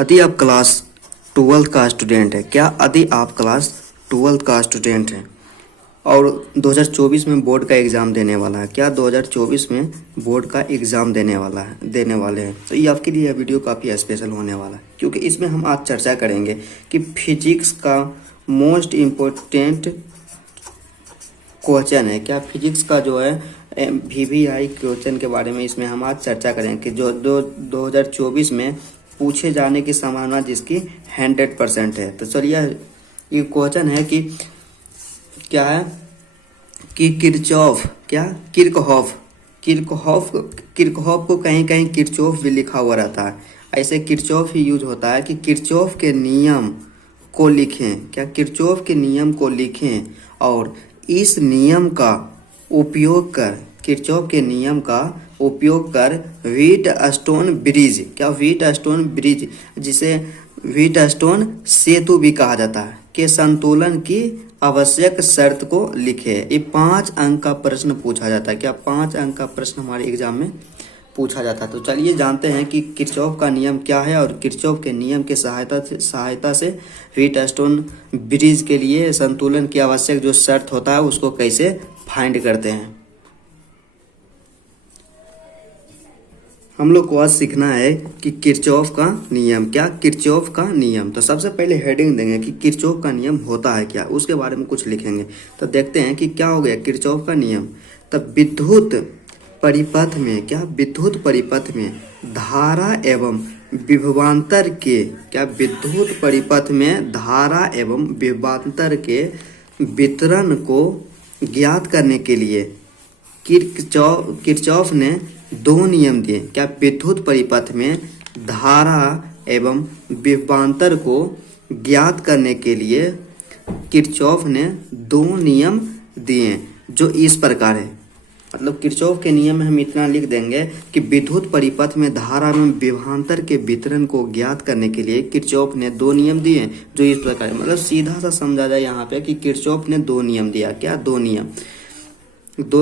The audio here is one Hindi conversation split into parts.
यदि आप क्लास 12th का स्टूडेंट है, क्या यदि आप क्लास 12th का स्टूडेंट है और 2024 में बोर्ड का एग्ज़ाम देने वाला है, क्या 2024 में बोर्ड का एग्ज़ाम देने वाले हैं, तो ये आपके लिए यह वीडियो काफ़ी स्पेशल होने वाला है, क्योंकि इसमें हम आज चर्चा करेंगे कि फिजिक्स का मोस्ट इम्पोर्टेंट क्वेश्चन है, क्या फिजिक्स का जो है VVI क्वेश्चन के बारे में इसमें हम आज चर्चा करेंगे कि जो 2024 में पूछे जाने की संभावना जिसकी 100% है। तो चलिए ये क्वेश्चन है कि क्या है कि किरचॉफ को कहीं कहीं किरचॉफ भी लिखा हुआ रहता है, ऐसे किरचॉफ ही यूज होता है कि किरचॉफ के नियम को लिखें, क्या किरचॉफ के नियम को लिखें और इस नियम का उपयोग कर किरचॉफ के नियम का उपयोग कर व्हीटस्टोन ब्रिज, क्या व्हीटस्टोन ब्रिज जिसे व्हीटस्टोन सेतु भी कहा जाता है, के संतुलन की आवश्यक शर्त को लिखे। ये 5 अंक का प्रश्न पूछा जाता है, क्या 5 अंक का प्रश्न हमारे एग्जाम में पूछा जाता है। तो चलिए जानते हैं कि किरचॉफ का नियम क्या है और किरचॉफ के नियम के सहायता से व्हीटस्टोन ब्रिज के लिए संतुलन की आवश्यक जो शर्त होता है उसको कैसे फाइंड करते हैं। हम लोग को आज सीखना है कि किरचॉफ का नियम, क्या किरचॉफ का नियम। तो सबसे पहले हेडिंग देंगे कि किरचॉफ का नियम होता है क्या, उसके बारे में कुछ लिखेंगे। तो देखते हैं कि क्या हो गया किरचॉफ का नियम। तब विद्युत परिपथ में, क्या विद्युत परिपथ में धारा एवं विभवांतर के, क्या विद्युत परिपथ में धारा एवं विभवांतर के वितरण को ज्ञात करने के लिए किरचॉफ ने 2 नियम दिए। क्या विद्युत परिपथ में धारा एवं विभवांतर को ज्ञात करने के लिए किरचॉफ ने 2 नियम दिए जो इस प्रकार है। मतलब किरचॉफ के नियम में हम इतना लिख देंगे कि विद्युत परिपथ में धारा एवं विभवांतर के वितरण को ज्ञात करने के लिए किरचॉफ ने 2 नियम दिए जो इस प्रकार है। मतलब सीधा सा समझा जाए यहाँ पे कि किरचॉफ ने 2 नियम दिया। क्या 2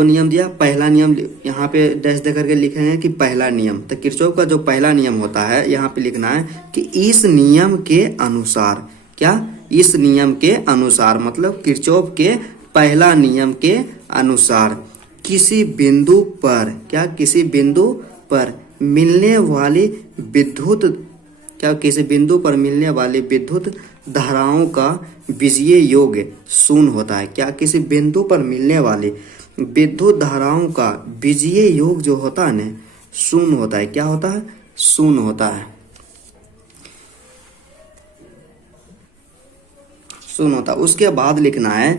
नियम दिया। पहला नियम यहाँ पे डैश दे करके लिखेंगे कि पहला नियम। तो किरचॉफ का जो पहला नियम होता है यहाँ पे लिखना है कि इस नियम के अनुसार, क्या इस नियम के अनुसार, मतलब किरचॉफ के पहला नियम के अनुसार किसी बिंदु पर, क्या किसी बिंदु पर मिलने वाली विद्युत, क्या किसी बिंदु पर मिलने वाली विद्युत धाराओं का बीजीय योग शून्य होता है। क्या किसी बिंदु पर मिलने वाली विद्युत धाराओं का बीजीय योग जो होता है ना शून्य होता है। क्या होता है? शून्य होता है, शून्य होता है। उसके बाद लिखना है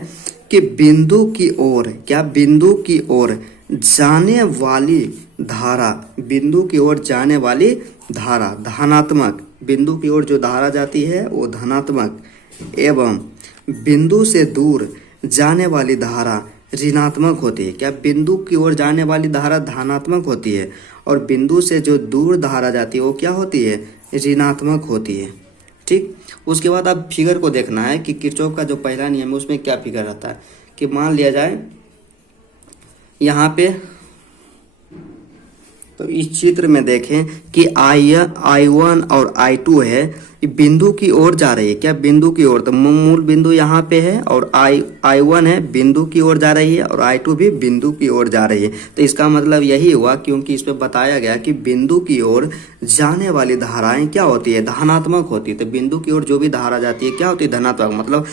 कि बिंदु की ओर, क्या बिंदु की ओर जाने वाली धारा, बिंदु की ओर जाने वाली धारा धनात्मक, बिंदु की ओर जो धारा जाती है वो धनात्मक एवं बिंदु से दूर जाने वाली धारा ऋणात्मक होती है। क्या बिंदु की ओर जाने वाली धारा धनात्मक होती है और बिंदु से जो दूर धारा जाती है वो क्या होती है? ऋणात्मक होती है। ठीक। उसके बाद अब फिगर को देखना है कि किरचॉफ का जो पहला नियम है उसमें क्या फिगर रहता है कि मान लिया जाए यहाँ पे, तो इस चित्र में देखें कि I1 और I2 है, ये बिंदु की ओर जा रही है। क्या बिंदु की ओर, तो मूल बिंदु यहाँ पे है और I1 है बिंदु की ओर जा रही है और I2 भी बिंदु की ओर जा रही है। तो इसका मतलब यही हुआ क्योंकि इस पे बताया गया कि बिंदु की ओर जाने वाली धाराएं क्या होती है? धनात्मक होती है। तो बिंदु की ओर जो भी धारा जाती है क्या होती है? धनात्मक। मतलब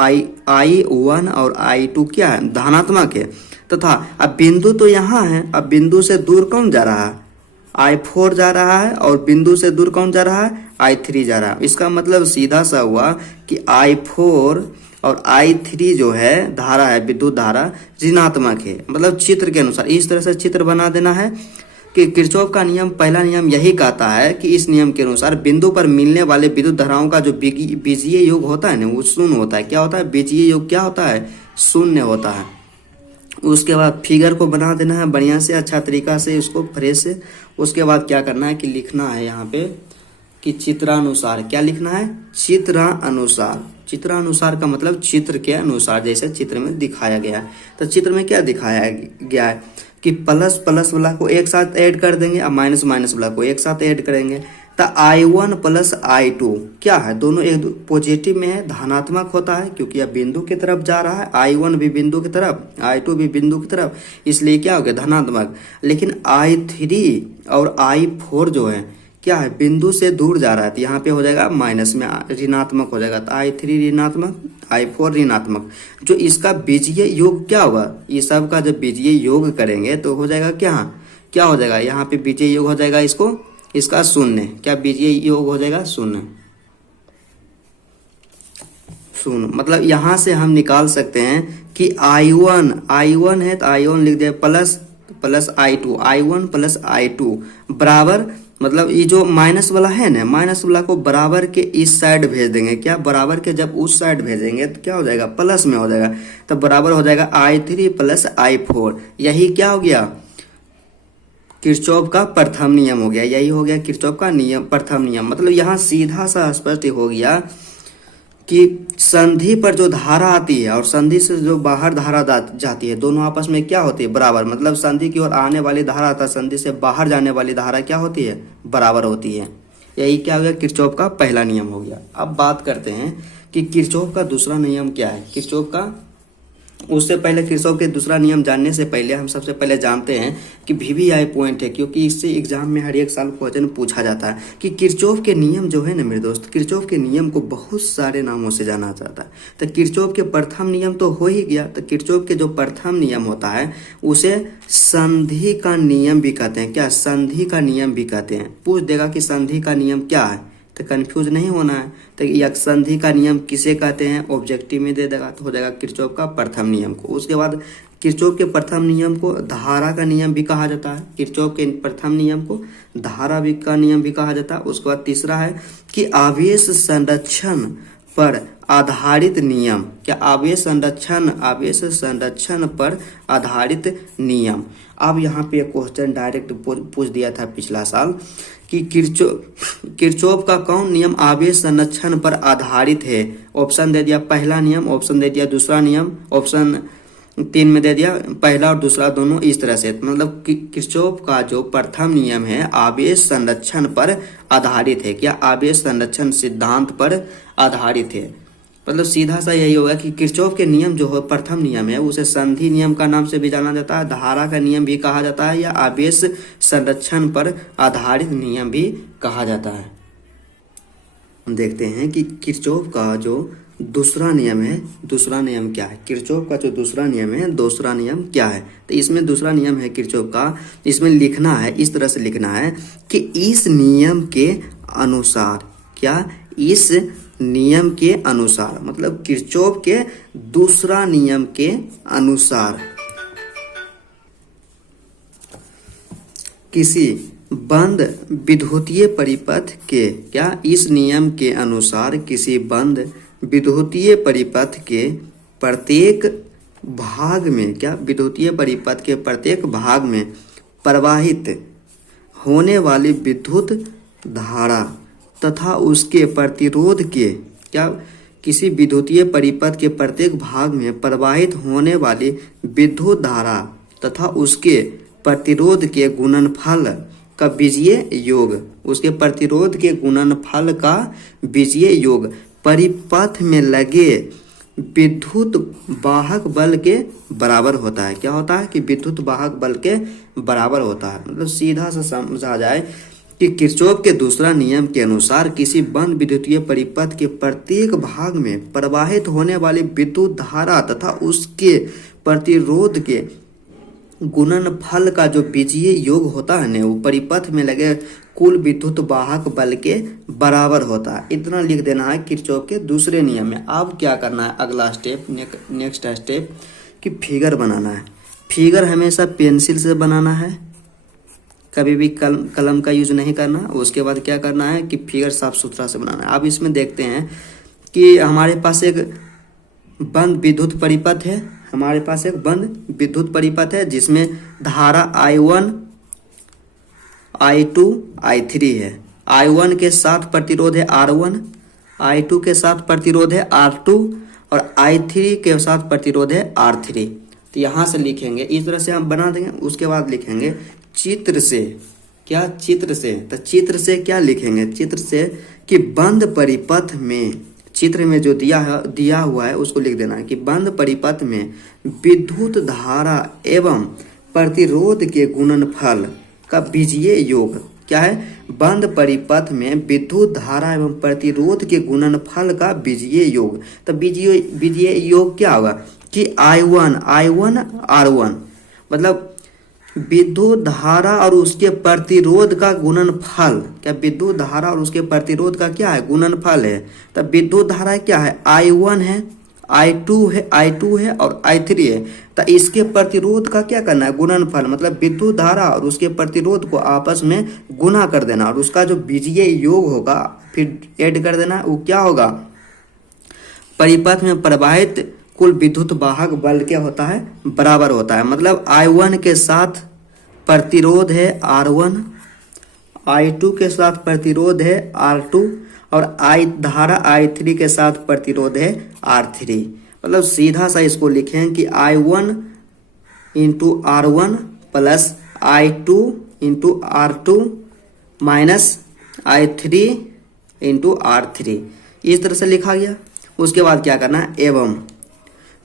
I1 और I2 क्या है? धनात्मक है। तथा अब बिंदु तो यहाँ है, अब बिंदु से दूर कौन जा रहा है? I4 जा रहा है और बिंदु से दूर कौन जा रहा है? I3 जा रहा है। इसका मतलब सीधा सा हुआ कि I4 और I3 जो है धारा है, विद्युत धारा ऋणात्मक है। मतलब चित्र के अनुसार इस तरह से चित्र बना देना है कि किरचॉफ का नियम, पहला नियम यही कहता है कि इस नियम के अनुसार बिंदु पर मिलने वाले विद्युत धाराओं का जो बीजीय योग होता है ना वो शून्य होता है। क्या होता है? बीजीय योग क्या होता है? शून्य होता है। उसके बाद फिगर को बना देना है बढ़िया से, अच्छा तरीका से, उसको फ्रेश से। उसके बाद क्या करना है कि लिखना है यहाँ पे कि चित्रानुसार। क्या लिखना है? चित्रानुसार। चित्रानुसार का मतलब चित्र के अनुसार, जैसे चित्र में दिखाया गया है। तो चित्र में क्या दिखाया गया है कि प्लस प्लस वाला को एक साथ ऐड कर देंगे और माइनस माइनस वाला को एक साथ ऐड करेंगे तो I1 प्लस I2 क्या है, दोनों एक पॉजिटिव में है, धनात्मक होता है क्योंकि यह बिंदु की तरफ जा रहा है, I1 भी बिंदु की तरफ, I2 भी बिंदु की तरफ, इसलिए क्या हो गया, धनात्मक। लेकिन I3 और I4 जो है क्या है, बिंदु से दूर जा रहा है, तो यहाँ पे हो जाएगा माइनस में, ऋणात्मक हो जाएगा। तो I3 ऋणात्मक, I4 ऋणात्मक। जो इसका बीजीय योग क्या होगा, ये सब का जब बीजीय योग करेंगे तो हो जाएगा क्या हो जाएगा, यहाँ पे बीजीय योग हो जाएगा इसका शून्य। क्या बीजीय योग हो जाएगा, शून्य। मतलब यहाँ से हम निकाल सकते हैं कि I1 है तो I1 लिख दे plus I2, I1 plus I2 बराबर, मतलब ये जो माइनस वाला है ना, माइनस वाला को बराबर के इस साइड भेज देंगे। क्या, बराबर के जब उस साइड भेजेंगे तो क्या हो जाएगा, प्लस में हो जाएगा, तो बराबर हो जाएगा I3 प्लस I4। यही क्या हो गया, किरचॉफ का प्रथम नियम हो गया। यही हो गया किरचॉफ का नियम, प्रथम नियम। मतलब यहाँ सीधा सा स्पष्ट हो गया कि संधि पर जो धारा आती है और संधि से जो बाहर धारा जाती है, दोनों आपस में क्या होती है, बराबर। मतलब संधि की ओर आने वाली धारा तथा संधि से बाहर जाने वाली धारा क्या होती है, बराबर होती है। यही क्या हो गया, किरचॉफ का पहला नियम हो गया। अब बात करते हैं कि किरचॉफ का दूसरा नियम क्या है। किरचॉफ का, उससे पहले किरचॉफ के दूसरा नियम जानने से पहले हम सबसे पहले जानते हैं कि VVI पॉइंट है, क्योंकि इससे एग्जाम में हर एक साल क्वेश्चन पूछा जाता है कि किरचॉफ के नियम जो है ना मेरे दोस्त, किरचॉफ के नियम को बहुत सारे नामों से जाना जाता है। तो किरचॉफ के प्रथम नियम तो हो ही गया। तो किरचॉफ के जो प्रथम नियम होता है उसे संधि का नियम भी कहते हैं। क्या, संधि का नियम भी कहते हैं। पूछ देगा कि संधि का नियम क्या है, तो कंफ्यूज नहीं होना है। तो यह संधि का नियम किसे कहते हैं, ऑब्जेक्टिव में दे देगा तो हो जाएगा किरचॉफ का प्रथम नियम को। उसके बाद किरचॉफ के प्रथम नियम को धारा का नियम भी कहा जाता है। किरचॉफ के प्रथम नियम को धारा भी का नियम भी कहा जाता है। उसके बाद तीसरा है कि आवेश संरक्षण पर आधारित नियम। क्या, आवेश संरक्षण पर आधारित नियम। अब यहाँ पे क्वेश्चन डायरेक्ट पूछ दिया था पिछला साल कि किरचॉफ का कौन नियम आवेश संरक्षण पर आधारित है। ऑप्शन दे दिया पहला नियम, ऑप्शन दे दिया दूसरा नियम, ऑप्शन 3 में दे दिया पहला और दूसरा दोनों, इस तरह से। मतलब किरचॉफ का जो प्रथम नियम है आवेश संरक्षण पर आधारित है। क्या, आवेश संरक्षण सिद्धांत पर आधारित है। मतलब सीधा सा यही होगा कि किरचॉफ के नियम जो है प्रथम नियम है उसे संधि नियम का नाम से भी जाना जाता है, धारा का नियम भी कहा जाता है, या आवेश संरक्षण पर आधारित नियम भी कहा जाता है। हम देखते हैं कि किरचॉफ का जो दूसरा नियम है, दूसरा नियम क्या है। किरचॉफ का जो दूसरा नियम है, दूसरा नियम क्या है। तो इसमें दूसरा नियम है किरचॉफ का, इसमें लिखना है, इस तरह से लिखना है कि इस नियम के अनुसार। क्या, इस नियम के अनुसार, मतलब किरचॉफ के दूसरा नियम के अनुसार किसी बंद विद्युतीय परिपथ के, क्या, इस नियम के अनुसार किसी बंद विद्युतीय परिपथ के प्रत्येक भाग में, क्या, विद्युतीय परिपथ के प्रत्येक भाग में प्रवाहित होने वाली विद्युत धारा तथा उसके प्रतिरोध के, क्या, किसी विद्युतीय परिपथ के प्रत्येक भाग में प्रवाहित होने वाली विद्युत धारा तथा उसके प्रतिरोध के गुणनफल का बीजीय योग, उसके प्रतिरोध के गुणनफल का बीजीय योग परिपथ में लगे विद्युत वाहक बल के बराबर होता है। क्या होता है कि विद्युत वाहक बल के बराबर होता है। मतलब सीधा सा समझा जाए कि किरचॉफ के दूसरा नियम के अनुसार किसी बंद विद्युतीय परिपथ के प्रत्येक भाग में प्रवाहित होने वाली विद्युत धारा तथा उसके प्रतिरोध के गुणनफल का जो बीजीय योग होता है ना, वो परिपथ में लगे कुल विद्युत वाहक बल के बराबर होता है। इतना लिख देना है किरचॉफ के दूसरे नियम में। अब क्या करना है, अगला स्टेप, नेक्स्ट स्टेप कि फिगर बनाना है। फिगर हमेशा पेंसिल से बनाना है, कभी भी कलम का यूज नहीं करना। उसके बाद क्या करना है कि फिगर साफ सुथरा से बनाना है। अब इसमें देखते हैं कि हमारे पास एक बंद विद्युत परिपथ है, हमारे पास एक बंद विद्युत परिपथ है जिसमें धारा I1, I2, I3 है। I1 के साथ प्रतिरोध है R1, I2 के साथ प्रतिरोध है R2 और I3 के साथ प्रतिरोध है R3। तो यहाँ से लिखेंगे, इस तरह से हम बना देंगे। उसके बाद लिखेंगे चित्र से, क्या चित्र से, तो चित्र से क्या लिखेंगे, चित्र से कि बंद परिपथ में, चित्र में जो दिया हुआ है उसको लिख देना है कि बंद परिपथ में विद्युत धारा एवं प्रतिरोध के गुणनफल का बीजीय योग क्या है, बंद परिपथ में विद्युत धारा एवं प्रतिरोध के गुणनफल का बीजीय योग। तो बीजीय योग क्या होगा कि I1 R1, मतलब विद्युत धारा और उसके प्रतिरोध का गुणनफल, क्या विद्युत धारा और उसके प्रतिरोध का क्या है, गुणनफल है। तब विद्युत धारा क्या है, I1 है, I2 है और I3 है। तो इसके प्रतिरोध का क्या करना है, गुणनफल, मतलब विद्युत धारा और उसके प्रतिरोध को आपस में गुना कर देना और उसका जो बीजीय योग होगा फिर ऐड कर देना। वो क्या होगा, परिपथ में प्रवाहित कुल विद्युत वाहक बल क्या होता है, बराबर होता है। मतलब I1 के साथ प्रतिरोध है R1, I2 के साथ प्रतिरोध है R2 और धारा I3 के साथ प्रतिरोध है R3। मतलब सीधा सा इसको लिखें कि I1 into R1 plus I2 into R2 minus I3 into R3, इस तरह से लिखा गया। उसके बाद क्या करना है, एवं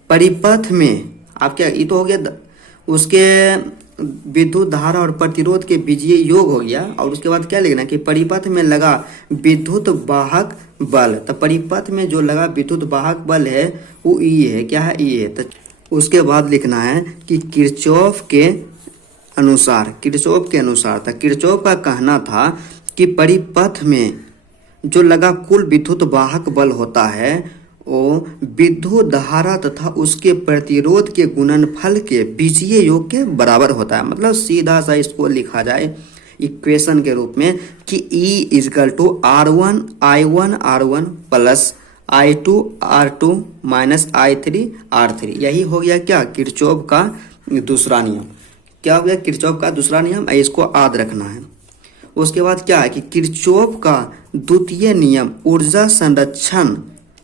परिपथ में आप क्या, ये तो हो गया उसके विद्युत धारा और प्रतिरोध के बीजीय योग हो गया। और उसके बाद क्या लिखना है कि परिपथ में लगा विद्युत वाहक बल, तो परिपथ में जो लगा विद्युत वाहक बल है वो ई है, क्या है, ई है। तो उसके बाद लिखना है कि किरचॉफ के अनुसार, तो किरचॉफ का कहना था कि परिपथ में जो लगा कुल विद्युत वाहक बल होता है वो विद्युत धारा तथा उसके प्रतिरोध के गुणनफल के बीजीय योग के बराबर होता है। मतलब सीधा सा इसको लिखा जाए इक्वेशन के रूप में कि E equal to R1 I1 plus I2 R2 minus I3 R3। यही हो गया क्या, किरचॉफ का दूसरा नियम। क्या हो गया, किरचॉफ का दूसरा नियम, इसको याद रखना है। उसके बाद क्या है कि किरचॉफ का द्वितीय नियम ऊर्जा संरक्षण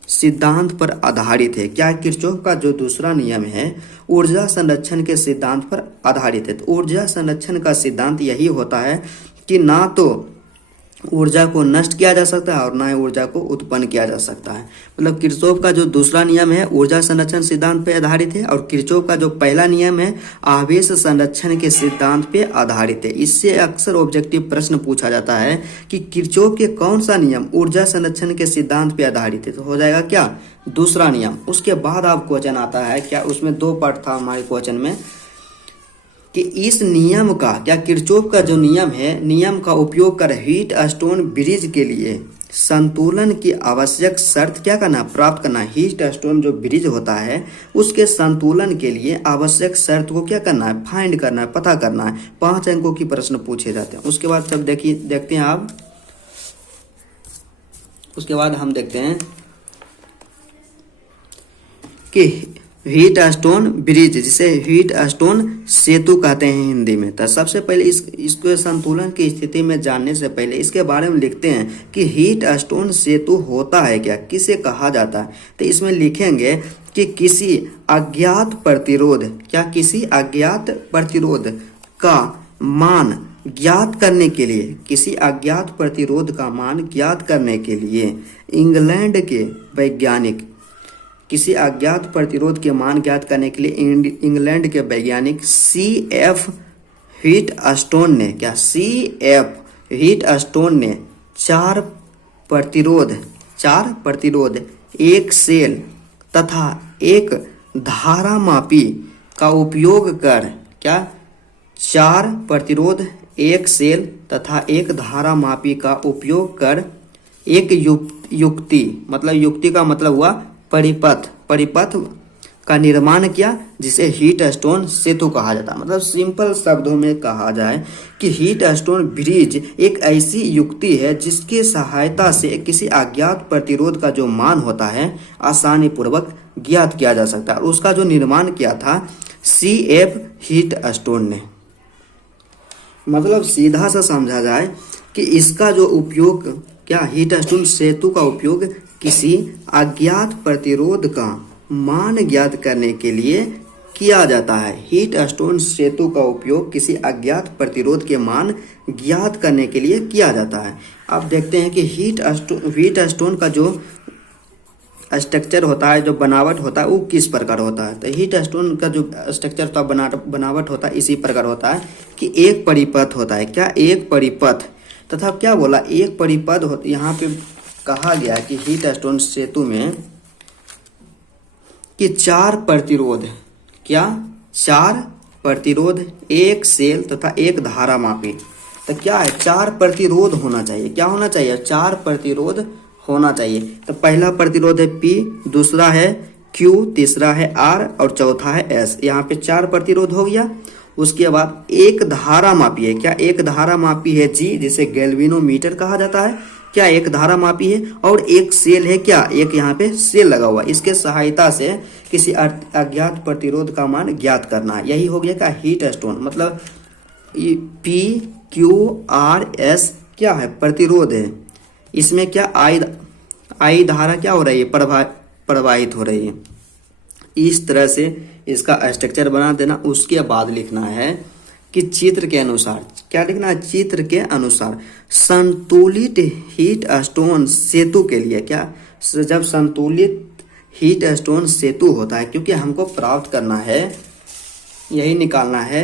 सिद्धांत पर आधारित है। क्या किरचॉफ का जो दूसरा नियम है ऊर्जा संरक्षण के सिद्धांत पर आधारित है। तो ऊर्जा संरक्षण का सिद्धांत यही होता है कि ना तो ऊर्जा को नष्ट किया जा सकता है और ना ही ऊर्जा को उत्पन्न किया जा सकता है। मतलब किरचॉफ का जो दूसरा नियम है ऊर्जा संरक्षण सिद्धांत पे आधारित है और किरचॉफ का जो पहला नियम है आवेश संरक्षण के सिद्धांत पे आधारित है। इससे अक्सर ऑब्जेक्टिव प्रश्न पूछा जाता है कि किरचॉफ के कौन सा नियम ऊर्जा संरक्षण के सिद्धांत पे आधारित है, तो हो जाएगा क्या, दूसरा नियम। उसके बाद आप क्वेश्चन आता है, क्या उसमें दो पार्ट था हमारे क्वेश्चन में, कि इस नियम का, क्या किरचॉफ का जो नियम है नियम का उपयोग कर हीट स्टोन ब्रिज के लिए संतुलन की आवश्यक शर्त क्या करना, प्राप्त करना है। हीट स्टोन जो ब्रिज होता है उसके संतुलन के लिए आवश्यक शर्त को क्या करना है, फाइंड करना है, पता करना है। 5 अंकों की प्रश्न पूछे जाते हैं। उसके बाद सब देखते हैं आप, उसके बाद हम देखते हैं कि हीट स्टोन ब्रिज, जिसे हीट स्टोन सेतु कहते हैं हिंदी में। तो सबसे पहले इसको संतुलन की स्थिति में जानने से पहले इसके बारे में लिखते हैं कि हीट स्टोन सेतु होता है क्या, किसे कहा जाता है। तो इसमें लिखेंगे कि किसी अज्ञात प्रतिरोध, क्या किसी अज्ञात प्रतिरोध का मान ज्ञात करने के लिए, किसी अज्ञात प्रतिरोध का मान ज्ञात करने के लिए इंग्लैंड के वैज्ञानिक, किसी अज्ञात प्रतिरोध के मान ज्ञात करने के लिए इंग्लैंड के वैज्ञानिक CF हीट स्टोन ने, क्या CF हीट स्टोन ने 4 प्रतिरोध, एक सेल तथा एक धारा मापी का उपयोग कर, क्या 4 प्रतिरोध, एक सेल तथा एक धारा मापी का उपयोग कर एक युक्ति, मतलब युक्ति का मतलब हुआ परिपथ का निर्माण किया, जिसे हीट स्टोन सेतु कहा जाता है। मतलब सिंपल शब्दों में कहा जाए कि हीट स्टोन ब्रिज एक ऐसी युक्ति है जिसकी सहायता से किसी अज्ञात प्रतिरोध का जो मान होता है आसानी पूर्वक ज्ञात किया जा सकता है। और उसका जो निर्माण किया था CF हीट स्टोन ने। मतलब सीधा सा समझा जाए कि इसका जो उपयोग, क्या हीट स्टोन सेतु का उपयोग किसी अज्ञात प्रतिरोध का मान ज्ञात करने के लिए किया जाता है? हीट स्टोन सेतु का उपयोग किसी अज्ञात प्रतिरोध के मान ज्ञात करने के लिए किया जाता है। अब देखते हैं कि हीट स्टोन का जो स्ट्रक्चर होता है, जो बनावट होता है, वो किस प्रकार होता है। तो हीट स्टोन का जो स्ट्रक्चर होता है, बनावट होता है, इसी प्रकार होता है कि एक परिपथ होता है। क्या? एक परिपथ तथा क्या बोला? एक परिपथ होता। यहाँ पे कहा गया कि हीट स्टोन सेतु में कि 4 प्रतिरोध, क्या 4 प्रतिरोध, एक सेल तथा एक धारा मापी। तो क्या है? 4 प्रतिरोध होना चाहिए। क्या होना चाहिए? 4 प्रतिरोध होना चाहिए। तो पहला प्रतिरोध है P, दूसरा है Q, तीसरा है R और चौथा है S। यहाँ पे 4 प्रतिरोध हो गया। उसके बाद एक धारा मापी है। क्या? एक धारा मापी है G, जिसे गैल्वेनोमीटर कहा जाता है। क्या? एक धारा मापी है। और एक सेल है। क्या? एक यहाँ पे सेल लगा हुआ। इसके सहायता से किसी अज्ञात प्रतिरोध का मान ज्ञात करना है। यही हो गया क्या? Heat stone. मतलब P, Q, R, S क्या है? प्रतिरोध है। इसमें क्या आई धारा क्या हो रही है? प्रवाहित हो रही है। इस तरह से इसका स्ट्रक्चर बना देना। उसके बाद लिखना है कि चित्र के अनुसार, क्या लिखना है? चित्र के अनुसार संतुलित हीट स्टोन सेतु के लिए, क्या जब संतुलित हीट स्टोन सेतु होता है, क्योंकि हमको प्राप्त करना है, यही निकालना है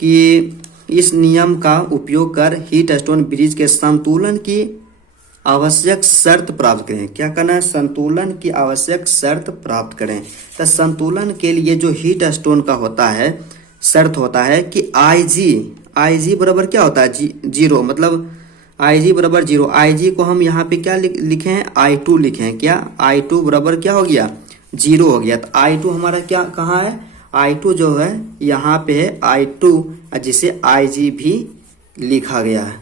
कि इस नियम का उपयोग कर हीट स्टोन ब्रिज के संतुलन की आवश्यक शर्त प्राप्त करें। क्या करना है? संतुलन की आवश्यक शर्त प्राप्त करें। तो संतुलन के लिए जो हीट स्टोन का होता है, शर्त होता है कि IG बराबर क्या होता है? जीरो। मतलब IG बराबर 0। IG को हम यहाँ पे क्या लिखे हैं? I2 लिखे हैं। क्या? I2 बराबर क्या हो गया? 0 हो गया। तो I2 हमारा क्या कहाँ है? I2 जो है यहाँ पे है I2, जिसे IG भी लिखा गया है।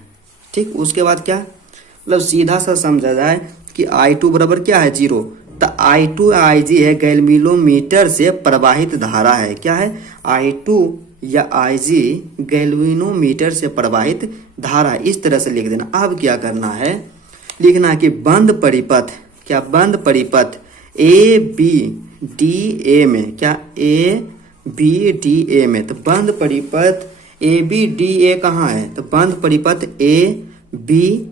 ठीक। उसके बाद क्या? मतलब सीधा सा समझा जाए कि I2 बराबर क्या है? 0। तो I2 IG है, गैल्वेनोमीटर से प्रवाहित धारा है। क्या है? I2 या IG गैल्वेनोमीटर से प्रवाहित धारा। इस तरह से लिख देना। अब क्या करना है? लिखना है कि बंद परिपथ, क्या बंद परिपथ ABDA में, क्या ABDA में, तो बंद परिपथ ABDA कहाँ है? तो बंद परिपथ ABDA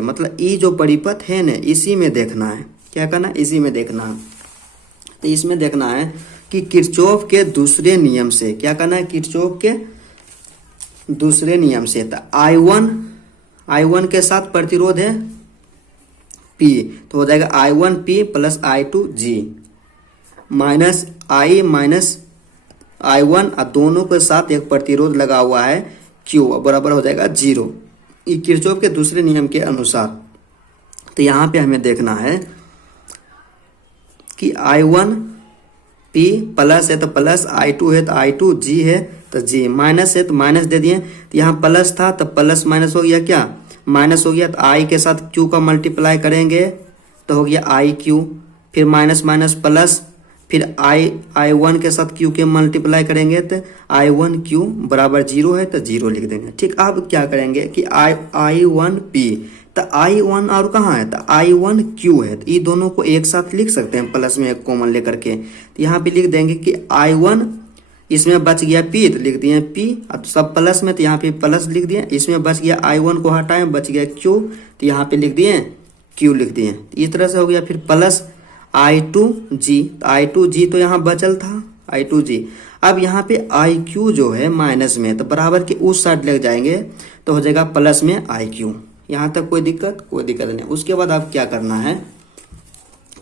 मतलब ई जो परिपथ है ना, इसी में देखना है। क्या करना? इसी में देखना है। तो इसमें देखना है कि किरचॉफ के दूसरे नियम से, क्या करना है? किरचॉफ के दूसरे नियम से। तो I1 के साथ प्रतिरोध है P, तो हो जाएगा I1P plus I2G minus I minus I1, और दोनों के साथ एक प्रतिरोध लगा हुआ है Q, बराबर हो जाएगा 0। ये किरचॉफ के दूसरे नियम के अनुसार। तो यहाँ पे हमें देखना है कि I1P प्लस है तो प्लस, I2 है तो I2G है तो G, माइनस है तो माइनस दे दिए। तो यहाँ प्लस था तो प्लस माइनस हो गया, क्या माइनस हो गया। तो I के साथ Q का मल्टीप्लाई करेंगे तो हो गया IQ, फिर माइनस माइनस प्लस, फिर I1 के साथ Q के मल्टीप्लाई करेंगे तो I1Q बराबर 0 है तो 0 लिख देंगे। ठीक। अब क्या करेंगे कि I1P, तो I1 और कहाँ है? तो I1Q है। तो ये दोनों को एक साथ लिख सकते हैं प्लस में एक कॉमन लेकर के। तो यहाँ पे लिख देंगे कि I1, इसमें बच गया P तो लिख दिए P, अब सब प्लस में तो यहाँ पे प्लस लिख दिए। इसमें बच गया I1 को हटाए, बच गया Q, तो यहाँ पे लिख दिए Q लिख दिए। इस तरह से हो गया। फिर प्लस I2G, I2G तो यहाँ बचल था I2G। अब यहाँ पे IQ जो है माइनस में, तो बराबर के उस साइड ले जाएंगे तो हो जाएगा प्लस में IQ। यहाँ तक कोई दिक्कत नहीं। उसके बाद अब क्या करना है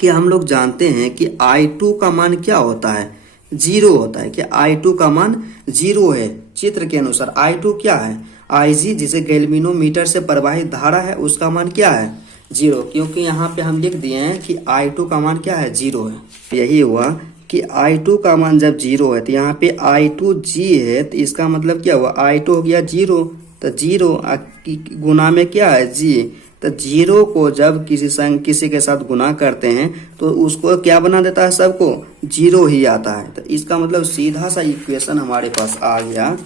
कि हम लोग जानते हैं कि I2 का मान क्या होता है? 0 होता है। कि I2 का मान 0 है। चित्र के अनुसार I2 क्या है? IG, जिसे गैल्वेनोमीटर से प्रवाहित धारा है, उसका मान क्या है? 0, क्योंकि यहाँ पे हम लिख दिए हैं कि I2 का मान क्या है? 0 है। यही हुआ कि I2 का मान जब 0 है तो यहाँ पे I2G है, तो इसका मतलब क्या हुआ? I2 हो गया 0, तो 0 गुना में क्या है? G, तो 0 को जब किसी के साथ गुना करते हैं तो उसको क्या बना देता है? सबको 0 ही आता है। तो इसका मतलब सीधा सा इक्वेशन हमारे पास आ गया,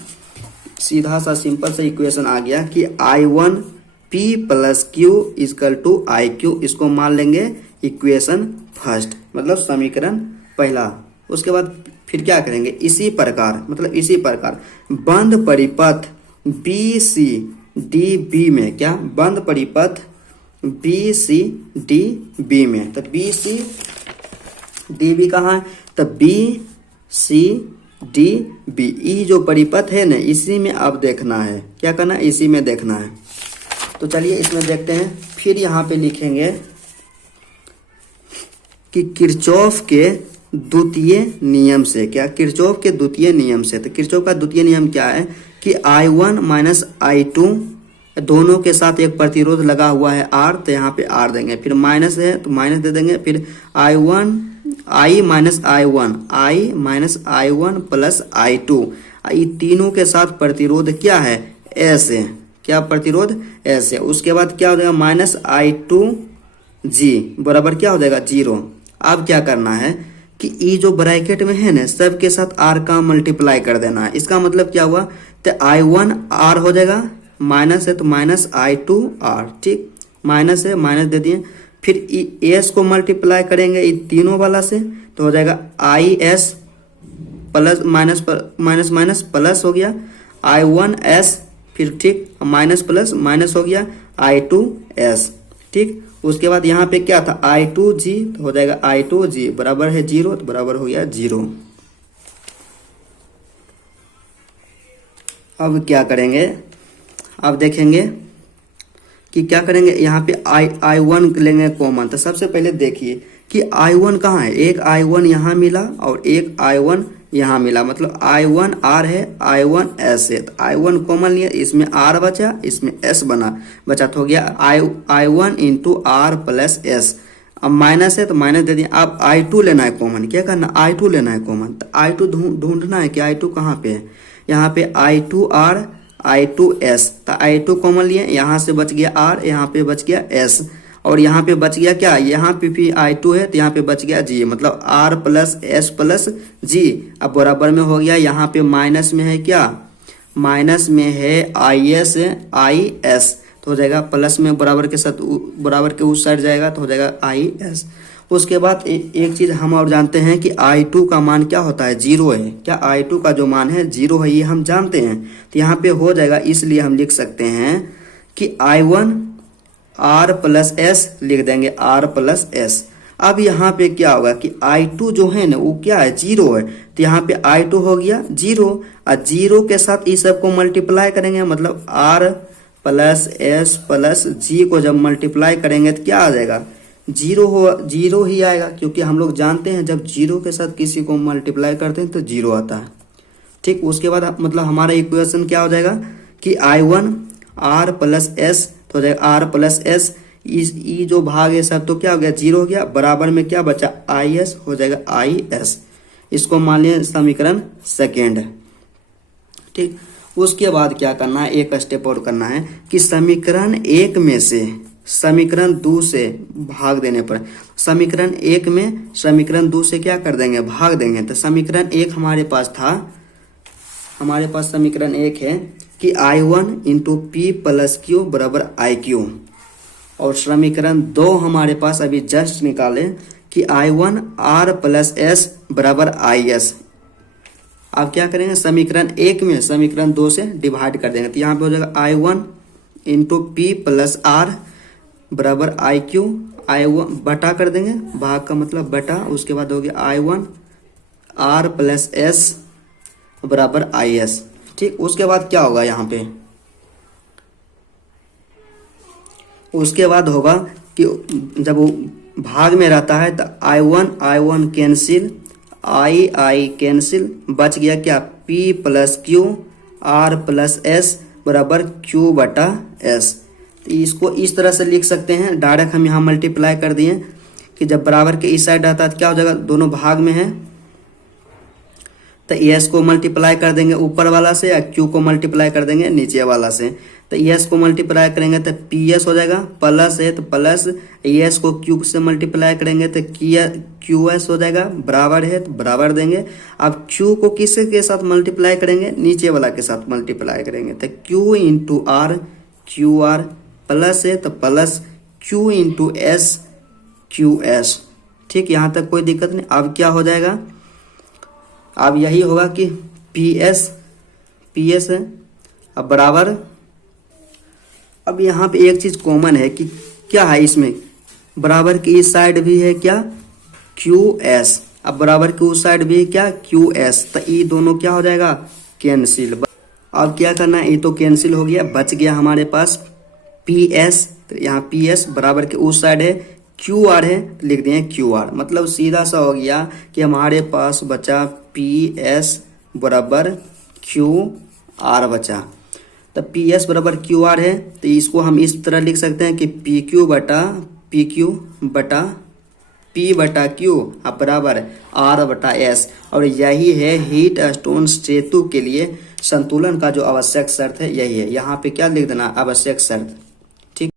सीधा सा सिंपल सा इक्वेशन आ गया कि I1P plus Q equal to IQ। इसको मान लेंगे इक्वेशन फर्स्ट, मतलब समीकरण पहला। उसके बाद फिर क्या करेंगे, इसी प्रकार मतलब इसी प्रकार बंद परिपथ बी सी डी बी में, क्या बंद परिपथ बी सी डी बी में, तो बी सी डी बी कहाँ है, तो B C D B E जो परिपथ है ना इसी में अब देखना है, क्या करना है, इसी में देखना है। तो चलिए इसमें देखते हैं। फिर यहाँ पे लिखेंगे कि किरचॉफ के द्वितीय नियम से, क्या किरचॉफ के द्वितीय नियम से, तो किरचॉफ का द्वितीय नियम क्या है कि I1 माइनस I2 दोनों के साथ एक प्रतिरोध लगा हुआ है R, तो यहाँ पे R देंगे, फिर माइनस है तो माइनस दे देंगे, फिर I minus I1 plus I2, ये तीनों के साथ प्रतिरोध क्या है, S है, क्या प्रतिरोध S है। उसके बाद क्या हो जाएगा माइनस I2G बराबर क्या हो जाएगा 0। अब क्या करना है कि ई जो ब्रैकेट में है ना सबके साथ R का मल्टीप्लाई कर देना है। इसका मतलब क्या हुआ, तो I1 R हो जाएगा, माइनस है तो माइनस I2 R, ठीक, माइनस है माइनस दे दिए, फिर एस को मल्टीप्लाई करेंगे ये तीनों वाला से, तो हो जाएगा IS plus minus minus minus plus हो गया I1S, फिर ठीक माइनस प्लस माइनस हो गया I2S, ठीक। उसके बाद यहाँ पे क्या था I2G, तो हो जाएगा I2G बराबर है 0, तो बराबर हो गया 0। अब क्या करेंगे, अब देखेंगे कि क्या करेंगे, यहाँ पे I1 लेंगे कॉमन। तो सबसे पहले देखिए कि I1 कहाँ है, एक I1 यहाँ मिला और एक I1 यहाँ मिला, मतलब I1 R है I1 S है, तो I1 कॉमन लिया, इसमें R बचा इसमें S बचा, तो हो गया I1 into R plus S। अब माइनस है तो माइनस दे दिए। अब I2 लेना है कॉमन, क्या करना I2 लेना है कॉमन, तो I2 ढूंढना है कि I2 कहाँ पे है, यहाँ पे I2R I2S, तो I2 कॉमन लिए, यहाँ से बच गया R, यहाँ पे बच गया S, और यहाँ पे बच गया क्या, यहाँ पे भी I2 है तो यहाँ पे बच गया G, मतलब R plus S plus G। अब बराबर में हो गया, यहाँ पे माइनस में है क्या, माइनस में है IS, तो हो जाएगा प्लस में बराबर के साथ बराबर के उस साइड जाएगा, तो हो जाएगा IS। उसके बाद एक चीज हम और जानते हैं कि I2 का मान क्या होता है 0 है, क्या I2 का जो मान है 0 है, ये हम जानते हैं, तो यहाँ पे हो जाएगा, इसलिए हम लिख सकते हैं कि I1 R प्लस S लिख देंगे, R प्लस S। अब यहाँ पे क्या होगा कि I2 जो है ना वो क्या है 0 है, तो यहाँ पे I2 हो गया 0, और 0 के साथ इस सब को मल्टीप्लाई करेंगे, मतलब R plus S plus G को जब मल्टीप्लाई करेंगे तो क्या आ जाएगा 0 ही आएगा, क्योंकि हम लोग जानते हैं जब 0 के साथ किसी को मल्टीप्लाई करते हैं तो 0 आता है, ठीक। उसके बाद मतलब हमारा इक्वेशन क्या हो जाएगा कि I1 R प्लस S, तो हो जाएगा R प्लस S, ई जो भाग है सब तो क्या हो गया 0 हो गया, बराबर में क्या बचा IS, हो जाएगा IS। इसको मान लिया समीकरण सेकेंड, ठीक। उसके बाद क्या करना है, एक स्टेप और करना है कि समीकरण 1 में से समीकरण 2 से भाग देने पर, समीकरण 1 में समीकरण 2 से क्या कर देंगे, भाग देंगे। तो समीकरण 1 हमारे पास था, हमारे पास समीकरण 1 है कि I1 into P plus Q बराबर IQ, और समीकरण 2 हमारे पास अभी जस्ट निकाले कि I1 R प्लस S बराबर IS। अब क्या करेंगे, समीकरण 1 में समीकरण 2 से डिवाइड कर देंगे, तो यहाँ पे हो जाएगा I1 into P plus R बराबर IQ, I1 बटा कर देंगे, भाग का मतलब बटा, उसके बाद हो गया I1 R प्लस S बराबर IS, ठीक। उसके बाद क्या होगा यहाँ पे, उसके बाद होगा कि जब वो भाग में रहता है तो I1 कैंसिल, I कैंसिल, बच गया क्या P plus Q R plus S बराबर Q बटा S। तो इसको इस तरह से लिख सकते हैं, डायरेक्ट हम यहाँ मल्टीप्लाई कर दिए कि जब बराबर के इस साइड आता है तो क्या हो जाएगा, दोनों भाग में है तो S को मल्टीप्लाई कर देंगे ऊपर वाला से, या Q को मल्टीप्लाई कर देंगे नीचे वाला से। तो S को मल्टीप्लाई करेंगे तो PS हो जाएगा, प्लस है तो प्लस, S को Q से मल्टीप्लाई करेंगे तो QS हो जाएगा, बराबर है तो बराबर देंगे। अब Q को किसके के साथ मल्टीप्लाई करेंगे, नीचे वाला के साथ मल्टीप्लाई करेंगे, तो Q into R QR, plus है तो plus Q into S QS, ठीक। यहाँ तक कोई दिक्कत नहीं। अब क्या हो जाएगा अब यही होगा कि पी एस है अब बराबर, अब यहाँ पे एक चीज कॉमन है कि क्या है इसमें, बराबर की इस साइड भी है क्या क्यू एस, अब बराबर की उस साइड भी है क्या क्यू एस, तो ये दोनों क्या हो जाएगा कैंसिल। अब क्या करना है, ये तो कैंसिल हो गया, बच गया हमारे पास पी एस, तो यहाँ पी एस बराबर के उस साइड है क्यू आर है, तो लिख दिए क्यू आर, मतलब सीधा सा हो गया कि हमारे पास बचा पी एस बराबर क्यू आर बचा। तो पी एस बराबर क्यू आर है, तो इसको हम इस तरह लिख सकते हैं कि पी क्यू बटा पी बटा क्यू अब बराबर आर बटा एस। और यही है हीट स्टोन सेतु के लिए संतुलन का जो आवश्यक शर्त है, यही है। यहाँ पे क्या लिख देना आवश्यक शर्त।